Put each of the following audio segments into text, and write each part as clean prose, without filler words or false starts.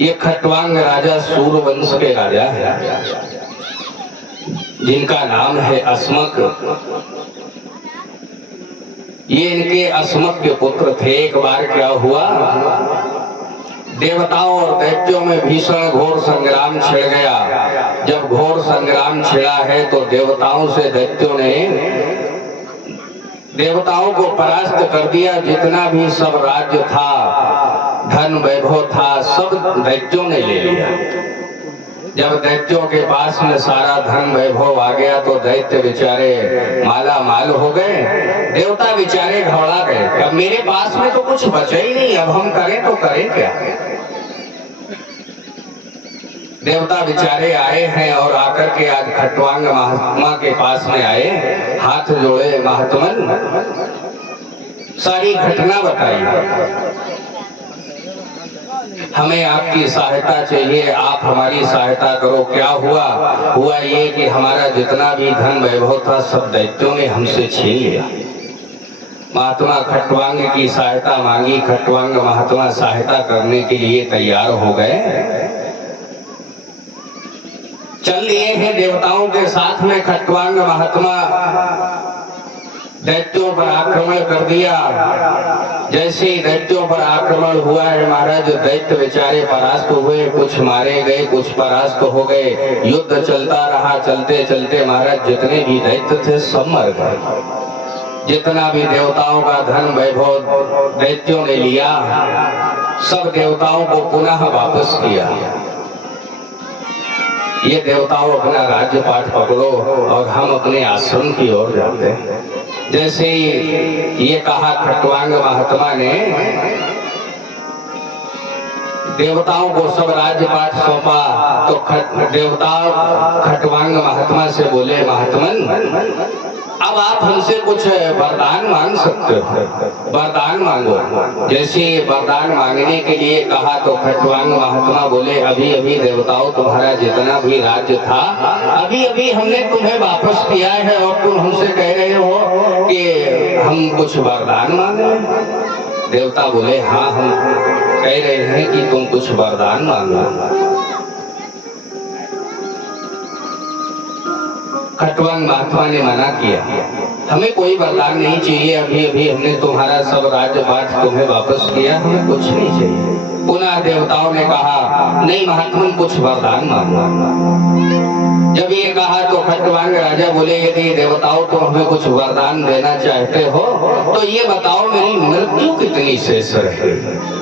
ये खटवांग राजा सूर्यवंश के राजा है, जिनका नाम है अस्मक। ये इनके अस्मक के पुत्र थे। एक बार क्या हुआ, देवताओं और दैत्यों में भीषण घोर संग्राम छिड़ गया। जब घोर संग्राम छिड़ा है तो देवताओं से दैत्यों ने देवताओं को परास्त कर दिया। जितना भी सब राज्य था, धन वैभव था, सब दैत्यों ने ले लिया। जब दैत्यों के पास में सारा धन वैभव आ गया तो दैत्य बेचारे माला माल हो गए। देवता बेचारे घबरा गए, अब मेरे पास में तो कुछ बचा ही नहीं, अब हम करें तो करें क्या। देवता बेचारे आए हैं और आकर के आज खटवांग महात्मा के पास में आए, हाथ जोड़े, महात्मन सारी घटना बताई, हमें आपकी सहायता चाहिए, आप हमारी सहायता करो। क्या हुआ? हुआ ये कि हमारा जितना भी धन वैभव था सब दैत्यों ने हमसे छीन लिया। महात्मा खटवांग की सहायता मांगी। खटवांग महात्मा सहायता करने के लिए तैयार हो गए, चल लिए हैं देवताओं के साथ में। खटवांग महात्मा दैत्यों पर आक्रमण कर दिया। जैसे ही दैत्यों पर आक्रमण हुआ है महाराज, दैत्य बेचारे परास्त हुए, कुछ मारे गए, कुछ परास्त हो गए। युद्ध चलता रहा। चलते चलते महाराज जितने भी दैत्य थे सब मर गए। जितना भी देवताओं का धन वैभव दैत्यों ने लिया, सब देवताओं को पुनः वापस किया। ये देवताओं अपना राज्य पाठ पकड़ो और हम अपने आश्रम की ओर जाते हैं। जैसे ये कहा खटवांग महात्मा ने, देवताओं को सब राज्य पाठ सौंपा तो देवता खटवांग महात्मा से बोले, महात्मन अब आप हमसे कुछ वरदान मांग सकते हो, वरदान मांगो। जैसे वरदान मांगने के लिए कहा तो खटवांग महात्मा बोले, अभी अभी देवताओं तुम्हारा जितना भी राज्य था अभी अभी हमने तुम्हें वापस किया है और तुम हमसे कह रहे हो कि हम कुछ वरदान मांगे। देवता बोले, हाँ हम कह रहे हैं कि तुम कुछ वरदान मांगो। खटवांग महात्मा ने मना किया, हमें कोई वरदान नहीं चाहिए, अभी अभी हमने तुम्हारा सब राज्य पाठ तुम्हें वापस किया, हमें कुछ नहीं चाहिए। पुनः देवताओं ने कहा, नहीं महात्मा कुछ वरदान मांगो। जब ये कहा तो खटवांग राजा बोले, यदि देवताओं तुम हमें कुछ वरदान देना चाहते हो तो ये बताओ मेरी मृत्यु कितनी शेष रहेगी,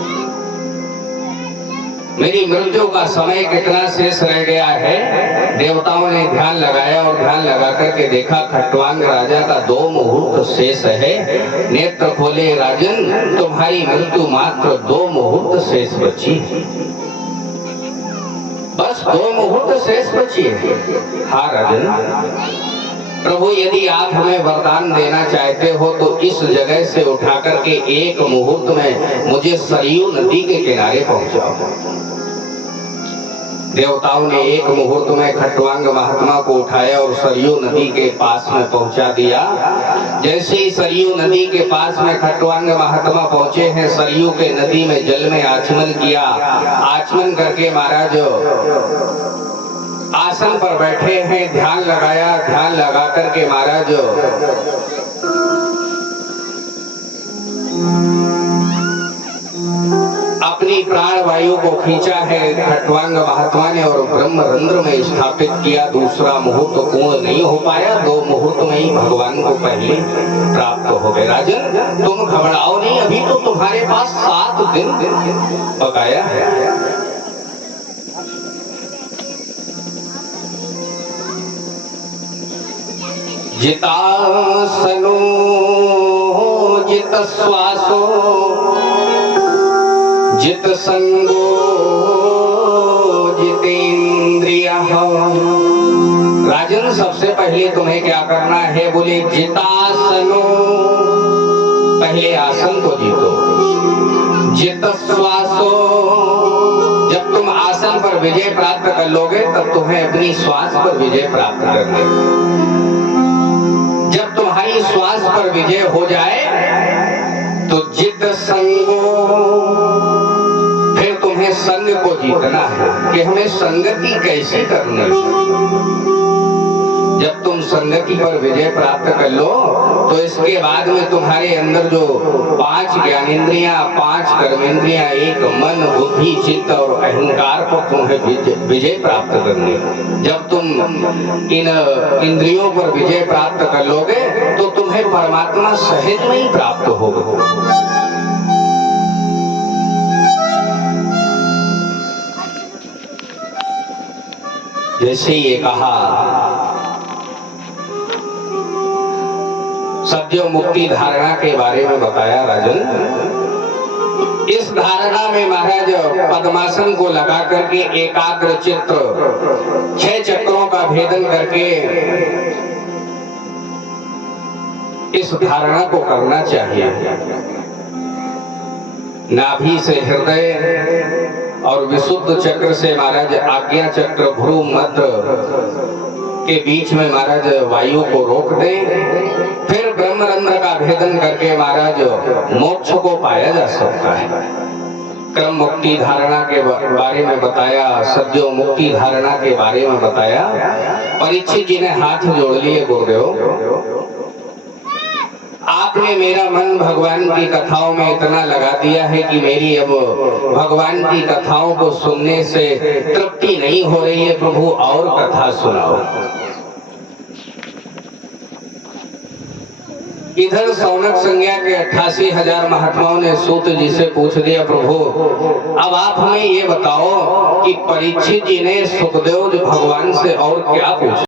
मेरी मृत्यु का समय कितना शेष रह गया है। देवताओं ने ध्यान लगाया और ध्यान लगा करके देखा खटवांग राजा का 2 मुहूर्त शेष है। नेत्र खोले, राजन तुम्हारी मृत्यु मात्र 2 मुहूर्त शेष बची, बस 2 मुहूर्त शेष बची है। हाँ राजन, प्रभु यदि आप हमें वरदान देना चाहते हो तो इस जगह से उठा करके 1 मुहूर्त में मुझे सरयू नदी के किनारे पहुंचाओ। देवताओं ने 1 मुहूर्त में खटवांग महात्मा को उठाया और सरयू नदी के पास में पहुंचा दिया। जैसे ही सरयू नदी के पास में खटवांग महात्मा पहुंचे हैं, सरयू के नदी में जल में आचमन किया। आचमन करके महाराज आसन पर बैठे हैं, ध्यान लगाया, ध्यान लगा करके महाराज अपनी प्राण वायु को खींचा है खटवांग महात्मा ने और ब्रह्मरंध्र में स्थापित किया। दूसरा मुहूर्त पूर्ण नहीं हो पाया, 2 मुहूर्त में ही भगवान को पहले प्राप्त हो गए। राजन तुम घबराओ नहीं, अभी तो तुम्हारे पास 7 दिन बकाया है। जितासनो जित श्वासो जित संगो जितेंद्रियः। राजन सबसे पहले तुम्हें क्या करना है? बोले जितासनो, पहले आसन को जीतो। जित श्वासो, जब तुम आसन पर विजय प्राप्त कर लोगे तब तुम्हें अपनी श्वास पर विजय प्राप्त करनी। जब तुम्हारी श्वास पर विजय हो जाए तो जित संगो, फिर तुम्हें संग को जीतना है कि हमें संगति कैसे करनी है। जब तुम संगति पर विजय प्राप्त कर लो तो इसके बाद में तुम्हारे अंदर जो 5 ज्ञानेंद्रियां, 5 कर्मेंद्रियां, एक मन, बुद्धि, चित्त और अहंकार पर तुम्हें विजय प्राप्त करनी है। जब तुम इन इंद्रियों पर विजय प्राप्त कर लोगे तो तुम्हें परमात्मा सहज में ही प्राप्त होगा। जैसे ये कहा सद्यो मुक्ति धारणा के बारे में बताया राजन। इस धारणा में महाराज पद्मासन को लगा करके एकाग्र चित्त 6 चक्रों का भेदन करके इस धारणा को करना चाहिए। नाभि से हृदय और विशुद्ध चक्र से महाराज आज्ञा चक्र, भ्रू, मध्य के बीच में महाराज वायु को रोक दें, फिर ब्रह्मरंध्र का भेदन करके महाराज मोक्ष को पाया जा सकता है। क्रम मुक्ति धारणा के बारे में बताया, सद्यो मुक्ति धारणा के बारे में बताया। परीक्षित जी ने हाथ जोड़ लिए, गुरुदेव आपने मेरा मन भगवान की कथाओं में इतना लगा दिया है कि मेरी अब भगवान की कथाओं को सुनने से तृप्ति नहीं हो रही है। प्रभु और कथा सुनाओ। इधर सौनक संज्ञा के 88,000 महात्माओं ने सूत जी से पूछ दिया, प्रभु अब आप हमें ये बताओ कि परीक्षित जी ने सुखदेव भगवान से और क्या पूछा।